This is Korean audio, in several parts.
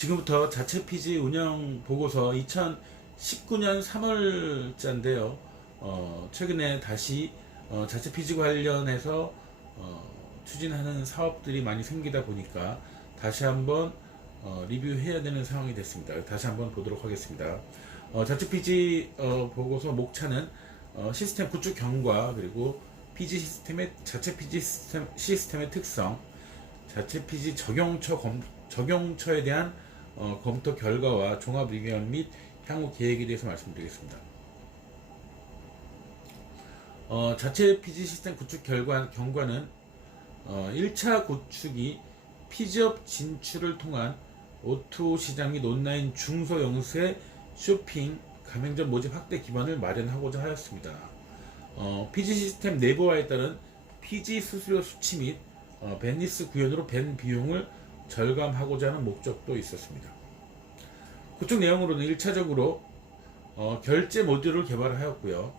지금부터 자체 피지 운영 보고서 2019년 3월자인데요. 최근에 다시 자체 피지 관련해서 추진하는 사업들이 많이 생기다 보니까 다시 한번 리뷰해야 되는 상황이 됐습니다. 다시 한번 보도록 하겠습니다. 자체 피지 보고서 목차는 시스템 구축 경과, 그리고 피지 시스템의 자체 피지 시스템의 특성, 자체 피지 적용처에 대한 검토 결과와 종합 의견 및 향후 계획에 대해서 말씀드리겠습니다. 자체 피지 시스템 구축 경과는 1차 구축이 피지업 진출을 통한 O2O 시장 및 온라인 중소영세 쇼핑 가맹점 모집 확대 기반을 마련하고자 하였습니다. 피지 시스템 내부화에 따른 피지 수수료 수치 및 벤리스 구현으로 벤 비용을 절감하고자 하는 목적도 있었습니다. 구축 내용으로는 1차적으로 결제 모듈을 개발하였고요.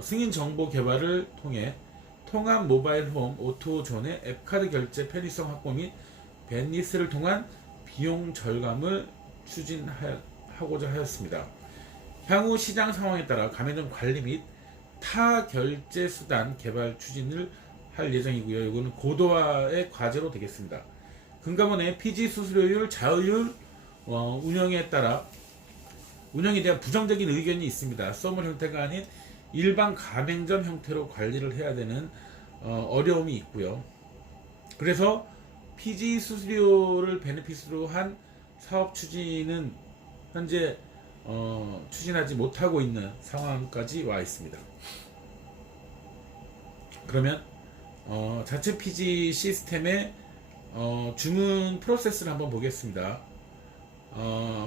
승인 정보 개발을 통해 통합 모바일 홈 O2O 존의 앱카드 결제 편의성 확보 및 벤리스를 통한 비용 절감을 추진하고자 하였습니다. 향후 시장 상황에 따라 가맹점 관리 및 타 결제 수단 개발 추진을 할 예정이고요. 이거는 고도화의 과제로 되겠습니다. 금감원의 피지 수수료율, 자율 운영에 따라 운영에 대한 부정적인 의견이 있습니다. 썸물 형태가 아닌 일반 가맹점 형태로 관리를 해야 되는 어려움이 있고요. 그래서 피지 수수료를 베네핏으로 한 사업 추진은 현재 추진하지 못하고 있는 상황까지 와 있습니다. 그러면 자체 피지 시스템의 주문 프로세스를 한번 보겠습니다.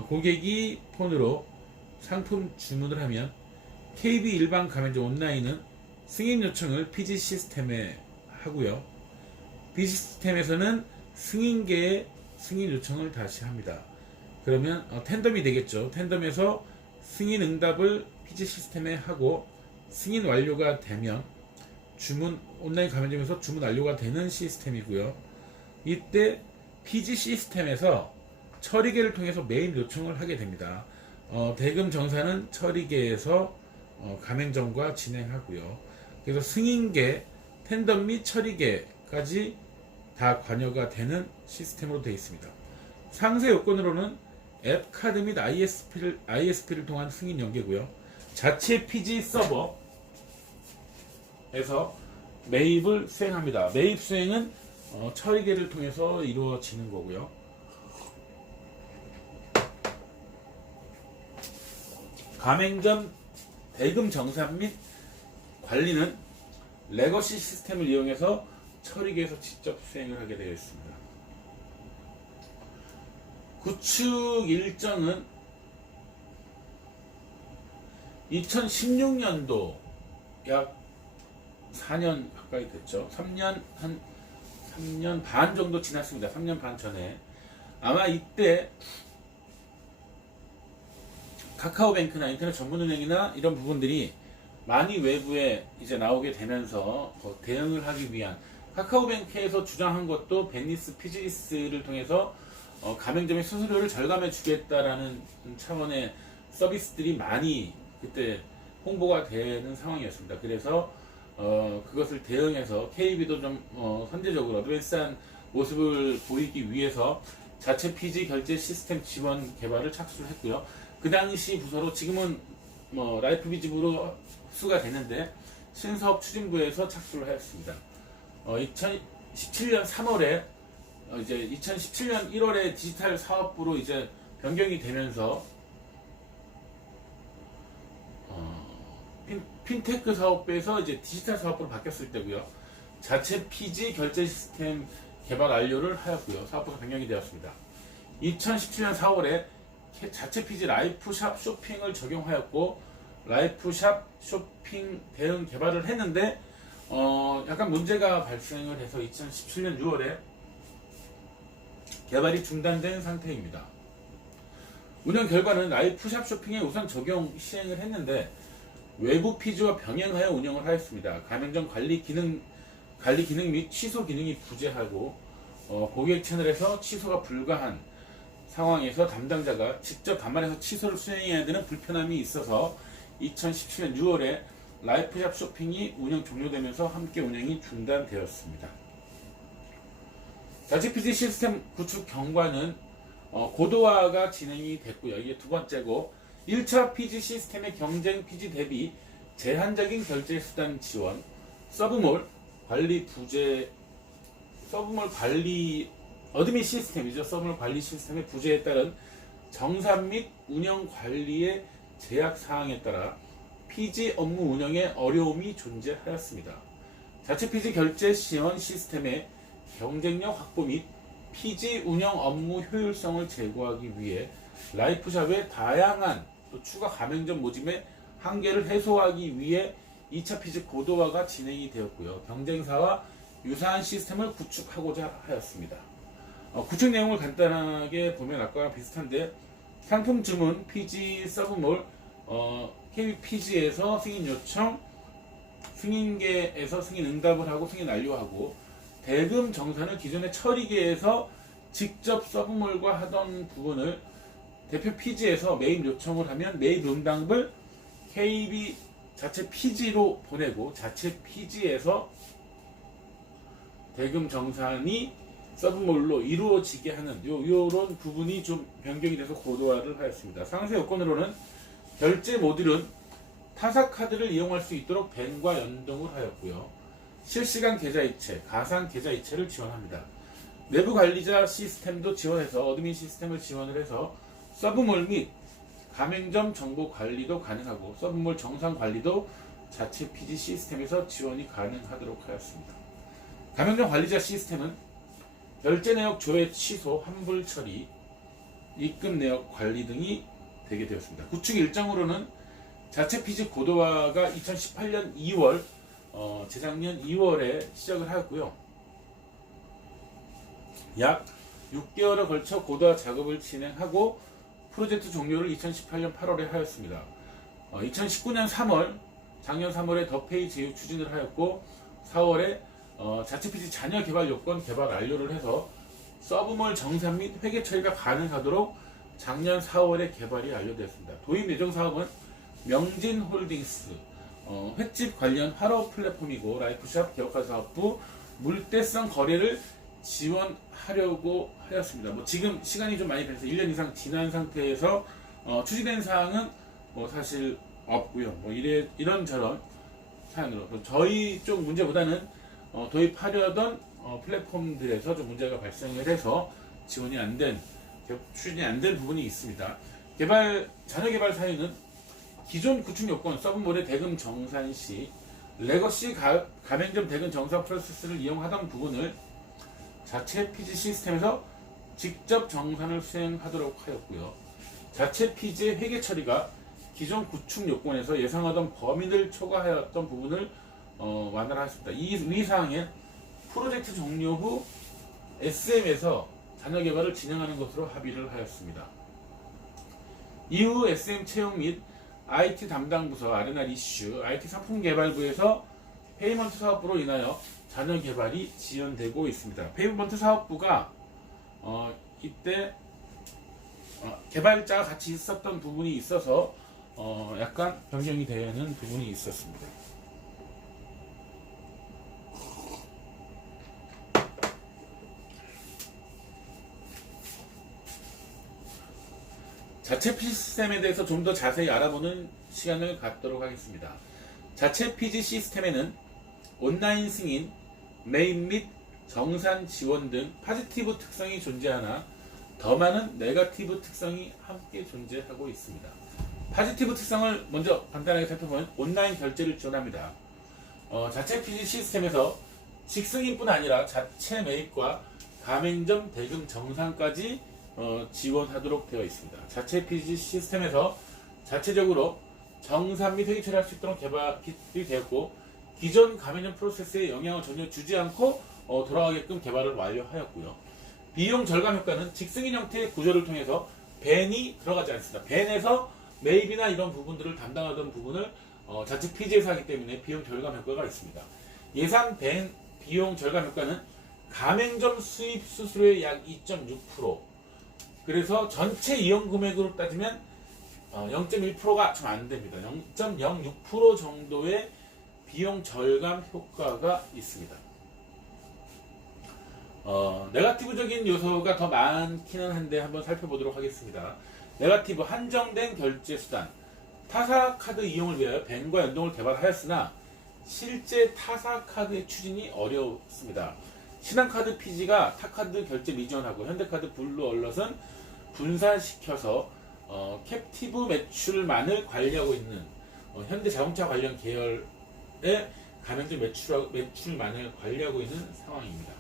고객이 폰으로 상품 주문을 하면 KB 일반 가맹점 온라인은 승인 요청을 피지 시스템에 하고요. 피지 시스템에서는 승인계에 승인 요청을 다시 합니다. 그러면 텐덤이 되겠죠. 텐덤에서 승인 응답을 피지 시스템에 하고 승인 완료가 되면 온라인 가맹점에서 주문 완료가 되는 시스템이고요. 이때 피지 시스템에서 처리계를 통해서 메일 요청을 하게 됩니다. 대금 정산은 처리계에서 가맹점과 진행하고요. 그래서 승인계, 텐덤 및 처리계까지 다 관여가 되는 시스템으로 되어 있습니다. 상세 요건으로는 앱카드 및 ISP를 통한 승인 연계고요. 자체 피지 서버에서 매입을 수행합니다. 매입 수행은 처리계를 통해서 이루어지는 거고요. 가맹점 대금 정산 및 관리는 레거시 시스템을 이용해서 처리계에서 직접 수행을 하게 되어 있습니다. 구축 일정은 2016년도 약 4년 가까이 됐죠. 3년 반 정도 지났습니다. 3년 반 전에. 아마 이때 카카오뱅크나 인터넷 전문은행이나 이런 부분들이 많이 외부에 이제 나오게 되면서 대응을 하기 위한, 카카오뱅크에서 주장한 것도 벤리스 피지리스를 통해서 가맹점의 수수료를 절감해 주겠다라는 차원의 서비스들이 많이 그때 홍보가 되는 상황이었습니다. 그래서 그것을 대응해서 KB도 좀 선제적으로 어드밴스한 모습을 보이기 위해서 자체 피지 결제 시스템 지원 개발을 착수를 했고요. 그 당시 부서로 지금은 라이프 비즈부로 흡수가 되는데 신사업 추진부에서 착수를 하였습니다. 2017년 3월에 이제 2017년 1월에 디지털 사업부로 이제 변경이 되면서 핀테크 사업부에서 이제 디지털 사업부로 바뀌었을 때고요. 자체 피지 결제 시스템 개발 완료를 하였고요. 사업부가 변경이 되었습니다. 2017년 4월에 자체 피지 라이프샵 쇼핑을 적용하였고, 라이프샵 쇼핑 대응 개발을 했는데 약간 문제가 발생을 해서 2017년 6월에 개발이 중단된 상태입니다. 운영 결과는 라이프샵 쇼핑에 우선 적용 시행을 했는데 외부 피지와 병행하여 운영을 하였습니다. 가맹점 관리 기능 및 취소 기능이 부재하고 고객 채널에서 취소가 불가한 상황에서 담당자가 직접 반발해서 취소를 수행해야 되는 불편함이 있어서 2017년 6월에 라이프샵 쇼핑이 운영 종료되면서 함께 운영이 중단되었습니다. 자체 피지 시스템 구축 경과는 고도화가 진행이 됐고요. 이게 두 번째고, 1차 피지 시스템의 경쟁 피지 대비 제한적인 결제 수단 지원, 서브몰 관리 어드민 시스템이죠. 서브몰 관리 시스템의 부재에 따른 정산 및 운영 관리의 제약 사항에 따라 피지 업무 운영에 어려움이 존재하였습니다. 자체 피지 결제 지원 시스템의 경쟁력 확보 및 피지 운영 업무 효율성을 제고하기 위해 라이프샵의 다양한 또 추가 가맹점 모집의 한계를 해소하기 위해 2차 피지 고도화가 진행이 되었고요. 경쟁사와 유사한 시스템을 구축하고자 하였습니다. 구축 내용을 간단하게 보면 아까랑 비슷한데, 상품 주문, 피지, 서브몰, KBPG에서 승인 요청, 승인계에서 승인 응답을 하고 승인 완료하고, 대금 정산을 기존의 처리계에서 직접 서브몰과 하던 부분을 대표 피지에서 매입 요청을 하면 매입 응답을 KB 자체 피지로 보내고, 자체 피지에서 대금 정산이 서브몰로 이루어지게 하는 요런 부분이 좀 변경이 돼서 고도화를 하였습니다. 상세 요건으로는 결제 모듈은 타사 카드를 이용할 수 있도록 벤과 연동을 하였고요. 실시간 계좌이체, 가상 계좌이체를 지원합니다. 내부 관리자 시스템도 지원해서 어드민 시스템을 지원을 해서 서브몰 및 가맹점 정보 관리도 가능하고, 서브몰 정상 관리도 자체 피지 시스템에서 지원이 가능하도록 하였습니다. 가맹점 관리자 시스템은 결제 내역 조회 취소, 환불 처리, 입금 내역 관리 등이 되게 되었습니다. 구축 일정으로는 자체 피지 고도화가 2018년 2월, 재작년 2월에 시작을 하였고요. 약 6개월에 걸쳐 고도화 작업을 진행하고 프로젝트 종료를 2018년 8월에 하였습니다. 2019년 3월, 작년 3월에 더페이 제휴 추진을 하였고, 4월에 자체 피지 잔여 개발 요건 개발 완료를 해서 서브몰 정산 및 회계 처리가 가능하도록 작년 4월에 개발이 완료되었습니다. 도입 예정 사업은 명진홀딩스 횟집 관련 활업 플랫폼이고, 라이프샵 개업화 사업부 물대성 거래를 지원하려고 하였습니다. 지금 시간이 좀 많이 돼서 1년 이상 지난 상태에서 추진된 사항은 사실 없고요. 이런저런 사안으로 저희 쪽 문제보다는 도입하려던 플랫폼들에서 좀 문제가 발생을 해서 지원이 안 된, 추진이 안 된 부분이 있습니다. 잔여 개발 사유는 기존 구축 요건, 서브몰의 대금 정산 시 레거시 가맹점 대금 정산 프로세스를 이용하던 부분을 자체 피지 시스템에서 직접 정산을 수행하도록 하였고요. 자체 피지의 회계 처리가 기존 구축 요건에서 예상하던 범위를 초과하였던 부분을 완화하였습니다. 이 사항에 프로젝트 종료 후 SM에서 잔여 개발을 진행하는 것으로 합의를 하였습니다. 이후 SM 채용 및 IT 담당 부서 아레나 이슈, IT 상품 개발부에서 페이먼트 사업부로 인하여 잔여 개발이 지연되고 있습니다. 페이먼트 사업부가 이때 개발자가 같이 있었던 부분이 있어서 약간 변경이 되는 부분이 있었습니다. 자체 피지 시스템에 대해서 좀 더 자세히 알아보는 시간을 갖도록 하겠습니다. 자체 피지 시스템에는 온라인 승인, 매입 및 정산 지원 등 포지티브 특성이 존재하나 더 많은 네거티브 특성이 함께 존재하고 있습니다. 포지티브 특성을 먼저 간단하게 살펴보면 온라인 결제를 지원합니다. 자체 피지 시스템에서 직승인뿐 아니라 자체 매입과 가맹점 대금 정산까지 지원하도록 되어 있습니다. 자체 피지 시스템에서 자체적으로 정산 및 회계 처리할 수 있도록 개발이 되었고, 기존 가맹점 프로세스에 영향을 전혀 주지 않고 돌아가게끔 개발을 완료하였고요. 비용 절감 효과는 직승인 형태의 구조를 통해서 벤이 들어가지 않습니다. 벤에서 매입이나 이런 부분들을 담당하던 부분을 자체 피지에서 하기 때문에 비용 절감 효과가 있습니다. 예상 벤 비용 절감 효과는 가맹점 수입 수수료의 약 2.6%, 그래서 전체 이용 금액으로 따지면 0.1%가 좀 안 됩니다. 0.06% 정도의 비용 절감 효과가 있습니다. 네거티브적인 요소가 더 많기는 한데 한번 살펴보도록 하겠습니다. 네거티브 한정된 결제 수단. 타사 카드 이용을 위하여 뱅과 연동을 개발하였으나 실제 타사 카드의 추진이 어렵습니다. 신한카드 PG가 타카드 결제 미지원하고 현대카드 블루 얼럿은 분산시켜서 캡티브 매출만을 관리하고 있는 현대자동차 관련 계열의 가맹점 매출만을 관리하고 있는 상황입니다.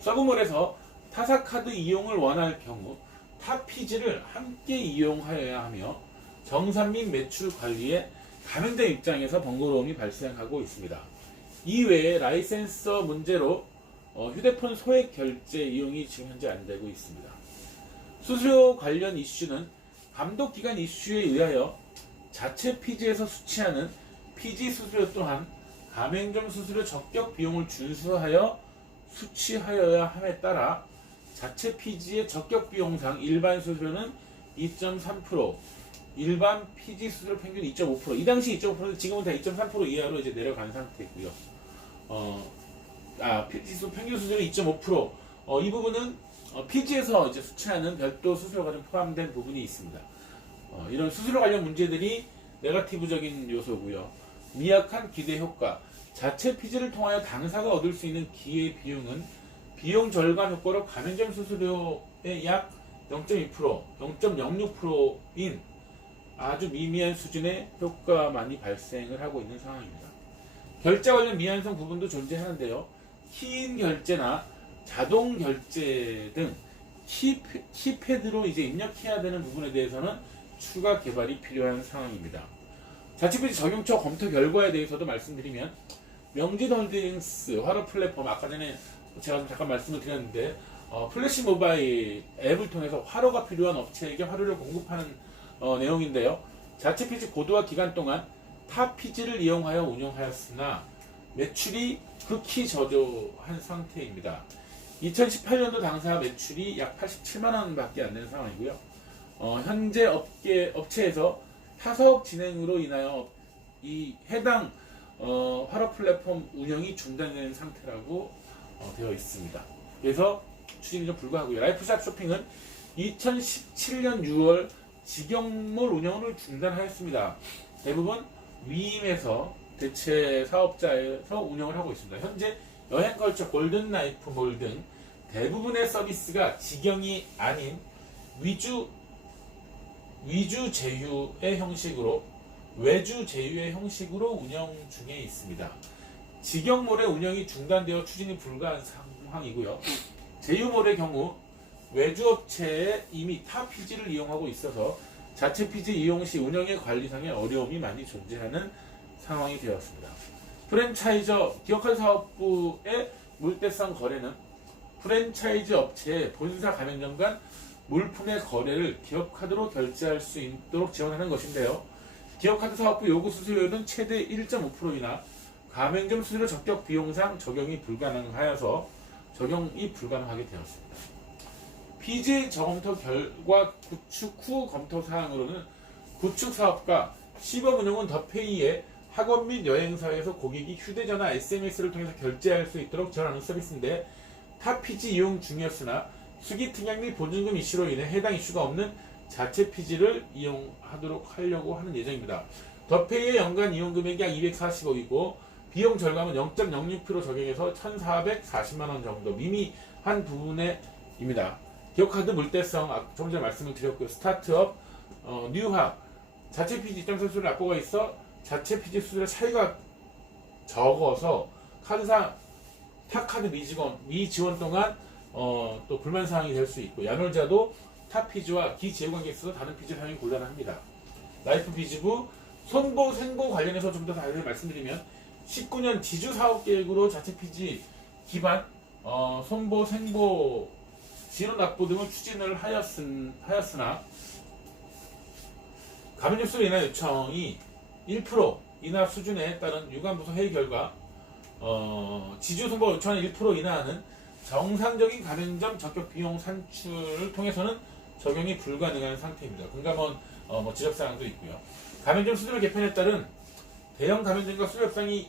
서브몰에서 타사카드 이용을 원할 경우 타 PG를 함께 이용하여야 하며 정산 및 매출 관리에 가맹점 입장에서 번거로움이 발생하고 있습니다. 이외에 라이센서 문제로 휴대폰 소액 결제 이용이 지금 현재 안 되고 있습니다. 수수료 관련 이슈는 감독기관 이슈에 의하여 자체 PG에서 수취하는 PG 수수료 또한 가맹점 수수료 적격 비용을 준수하여 수취하여야 함에 따라 자체 PG의 적격 비용상 일반 수수료는 2.3%, 일반 PG 수수료 평균 2.5%, 이 당시 2.5%, 지금은 다 2.3% 이하로 이제 내려간 상태고요. PG 수수료 평균 수수료 2.5%, 이 부분은 PG에서 이제 수취하는 별도 수수료가 좀 포함된 부분이 있습니다. 이런 수수료 관련 문제들이 네거티브적인 요소고요. 미약한 기대 효과. 자체 PG를 통하여 당사가 얻을 수 있는 기회 비용은 비용 절감 효과로 가맹점 수수료의 약 0.2%, 0.06%인 아주 미미한 수준의 효과만이 발생을 하고 있는 상황입니다. 결제 관련 미완성 부분도 존재하는데요. 키인 결제나 자동 결제 등 키패드로 이제 입력해야 되는 부분에 대해서는 추가 개발이 필요한 상황입니다. 자치PG 적용처 검토 결과에 대해서도 말씀드리면 명진홀딩스, 화로 플랫폼, 아까 전에 제가 잠깐 말씀을 드렸는데 플래시 모바일 앱을 통해서 화로가 필요한 업체에게 화로를 공급하는 내용인데요. 자치PG 고도화 기간 동안 타 PG를 이용하여 운영하였으나 매출이 극히 저조한 상태입니다. 2018년도 당사 매출이 약 87만원 밖에 안 되는 상황이고요. 현재 업체에서 타사업 진행으로 인하여 이 해당 화로 플랫폼 운영이 중단되는 상태라고 되어 있습니다. 그래서 추진이 좀 불가하고요. 라이프샵 쇼핑은 2017년 6월 직영몰 운영을 중단하였습니다. 대부분 위임에서 대체 사업자에서 운영을 하고 있습니다. 현재 여행걸쳐 골든라이프몰 등 대부분의 서비스가 직영이 아닌 위주 제휴의 형식으로 외주 제휴의 형식으로 운영 중에 있습니다. 직영몰의 운영이 중단되어 추진이 불가한 상황이고요. 제휴몰의 경우 외주업체에 이미 타 PG를 이용하고 있어서 자체 PG 이용 시 운영의 관리상의 어려움이 많이 존재하는 상황이 되었습니다. 프랜차이저 기업카드 사업부의 물대성 거래는 프랜차이즈 업체의 본사 가맹점 간 물품의 거래를 기업카드로 결제할 수 있도록 지원하는 것인데요. 기업카드 사업부 요구 수수료는 최대 1.5%이나 가맹점 수수료 적격 비용상 적용이 불가능하여서 적용이 불가능하게 되었습니다. PG 저검토 결과 구축 후 검토 사항으로는 구축 사업과 시범 운영은 더페이의 학원 및 여행사에서 고객이 휴대전화 SMS를 통해서 결제할 수 있도록 지원하는 서비스인데 타 PG 이용 중이었으나 수기 특약 및 보증금 이슈로 인해 해당 이슈가 없는 자체 PG를 이용하도록 하려고 하는 예정입니다. 더페이의 연간 이용 금액이 약 240억이고 비용 절감은 0.06% 적용해서 1,440만원 정도 미미한 부분에입니다. 기업카드 물대성 조금 전에 말씀을 드렸고요. 스타트업, 뉴학, 자체 PG 입장 수수료 납부가 있어 자체 PG 수수료 차이가 적어서 카드상 타카드 미지원 동안 또 불만사항이 될 수 있고 야놀자도 타 PG와 기제휴관계에 있어서 다른 PG 사용이 곤란합니다. 라이프 비즈부 손보 생보 관련해서 좀 더 자세히 말씀드리면 19년 지주 사업계획으로 자체 PG 기반 손보 생보 지원 납부 등을 추진을 하였으나 가맹점수 인하 요청이 1% 인하 수준에 따른 유관부서 회의 결과 지주 손보 요청을 1% 인하하는 정상적인 가맹점 적격 비용 산출을 통해서는 적용이 불가능한 상태입니다. 금감원 뭐 지적사항도 있고요. 가맹점 수수료 개편에 따른 대형 가맹점과 수수료협상이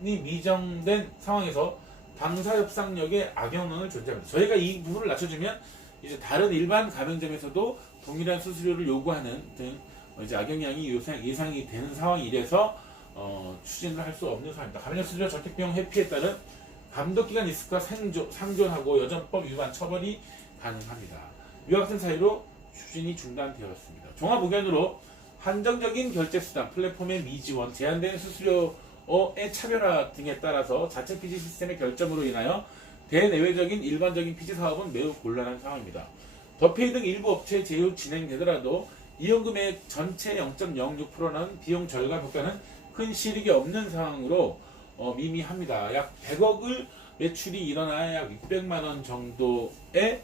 미정된 상황에서 당사협상력의 악영향을 존재합니다. 저희가 이 부분을 낮춰주면 이제 다른 일반 가맹점에서도 동일한 수수료를 요구하는 등 이제 악영향이 예상이 되는 상황이라서 추진을 할 수 없는 상황입니다. 가맹점 수수료 정책비용 회피에 따른 감독기관 리스크가 상존하고 여전법 위반 처벌이 가능합니다. 이와 같은 사유로 추진이 중단되었습니다. 종합 의견으로 한정적인 결제수단, 플랫폼의 미지원, 제한된 수수료의 차별화 등에 따라서 자체 피지 시스템의 결점으로 인하여 대내외적인 일반적인 피지 사업은 매우 곤란한 상황입니다. 더페이 등 일부 업체의 제휴 진행되더라도 이용금액 전체 0.06%는 비용 절감 효과는 큰 실익이 없는 상황으로 미미합니다. 약 100억을 매출이 일어나야 약 600만 원 정도의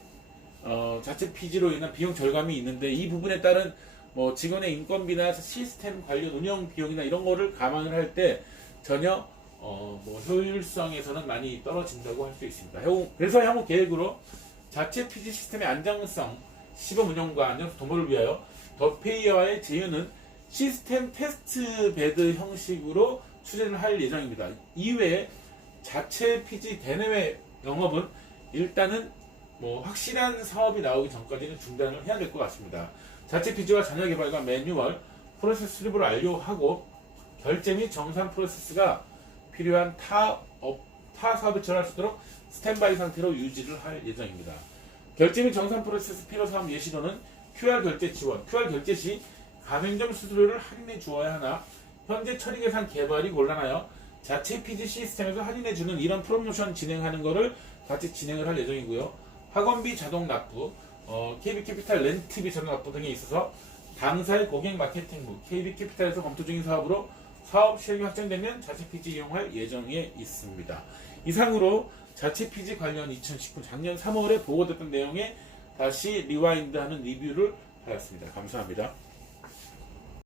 자체 피지로 인한 비용 절감이 있는데 이 부분에 따른 뭐 직원의 인건비나 시스템 관련 운영 비용이나 이런 거를 감안을 할 때 전혀 뭐 효율성에서는 많이 떨어진다고 할 수 있습니다. 그래서 향후 계획으로 자체 피지 시스템의 안정성, 시범 운영과 안정성 도모를 위하여 더페이와의 제휴는 시스템 테스트 베드 형식으로 추진을 할 예정입니다. 이외에 자체 피지 대내외 영업은 일단은 뭐 확실한 사업이 나오기 전까지는 중단을 해야 될 것 같습니다. 자체 피지와 자녀 개발과 매뉴얼, 프로세스 수립을 완료하고 결제 및 정산 프로세스가 필요한 타 사업에 전할 수 있도록 스탠바이 상태로 유지를 할 예정입니다. 결제 및 정산 프로세스 필요 사업 예시로는 QR 결제 지원, QR 결제 시 가맹점 수수료를 할인해 주어야 하나 현재 처리 계산 개발이 곤란하여 자체 피지 시스템에서 할인해 주는 이런 프로모션 진행하는 것을 같이 진행을 할 예정이고요. 학원비 자동 납부, KB캐피탈 렌트비 자동 납부 등에 있어서 당사의 고객 마케팅부 KB캐피탈에서 검토 중인 사업으로 사업 실행이 확정되면 자체 피지 이용할 예정에 있습니다. 이상으로 자체 피지 관련 2019 작년 3월에 보고됐던 내용에 다시 리와인드하는 리뷰를 하였습니다. 감사합니다.